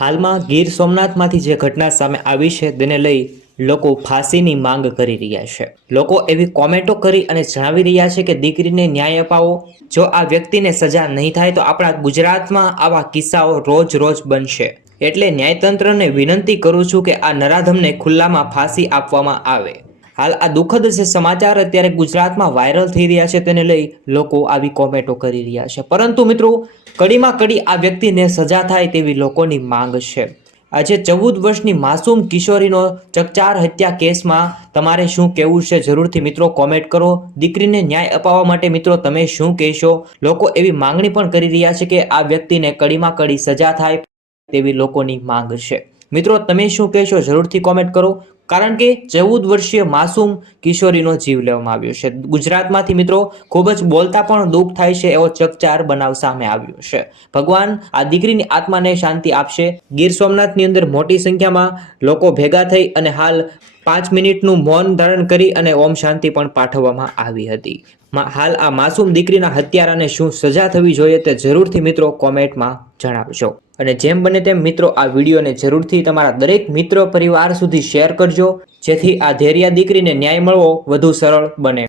હાલમાં ગીર સોમનાથમાંથી જે ઘટના સામે આવી છે તેને લઈ લોકો ફાંસીની માંગ કરી રહ્યા છે। લોકો એવી કોમેન્ટો કરી અને જણાવી રહ્યા છે કે દીકરીને ન્યાય અપાવો। જો આ વ્યક્તિને સજા નહીં થાય તો આપણા ગુજરાતમાં આવા કિસ્સાઓ રોજ રોજ બનશે। એટલે ન્યાયતંત્રને વિનંતી કરું છું કે આ નરાધમને ખુલ્લામાં ફાંસી આપવામાં આવે। હાલ આ દુઃખદ જે સમાચાર અત્યારે ગુજરાતમાં વાયરલ થઈ રહ્યા છે તેને લઈ લોકો આવી કોમેન્ટો કરી રહ્યા છે, પરંતુ મિત્રો કડીમાં કડી આ વ્યક્તિને સજા થાય તેવી લોકોની માંગ છે। આજે 14 વર્ષની માસૂમ કિશોરીનો ચકચાર હત્યા કેસમાં તમારે શું કહેવું છે જરૂરથી મિત્રો કોમેન્ટ કરો। દીકરીને ન્યાય અપાવવા માટે મિત્રો તમે શું કહેશો? લોકો એવી માંગણી પણ કરી રહ્યા છે કે આ વ્યક્તિને કડીમાં કડી સજા થાય તેવી લોકોની માંગ છે। મિત્રો તમે શું કહેશો જરૂરથી કોમેન્ટ કરો, કારણ કે 14 વર્ષીય માસૂમ કિશોરીનો જીવ લેવામાં આવ્યો છે। ગુજરાતમાંથી મિત્રો ખૂબ જ બોલતા પણ દુઃખ થાય છે એવો ચકચાર બનાવ સામે આવ્યો છે। ભગવાન આ દીકરીની આત્માને શાંતિ આપશે। ગીર સોમનાથની અંદર મોટી સંખ્યામાં લોકો ભેગા થઈ અને હાલ 5 મિનિટનું મૌન ધારણ કરી અને ઓમ શાંતિ પણ પાઠવવામાં આવી હતી। હાલ આ માસૂમ દીકરીના હત્યારાને શું સજા થવી જોઈએ તે જરૂરથી મિત્રો કોમેન્ટમાં જણાવજો। અને જેમ બને તેમ મિત્રો આ વિડીયોને જરૂરથી તમારા દરેક મિત્ર પરિવાર સુધી શેર કરજો, જેથી આ ધૈર્ય દીકરીને ન્યાય મળવો વધુ સરળ બને।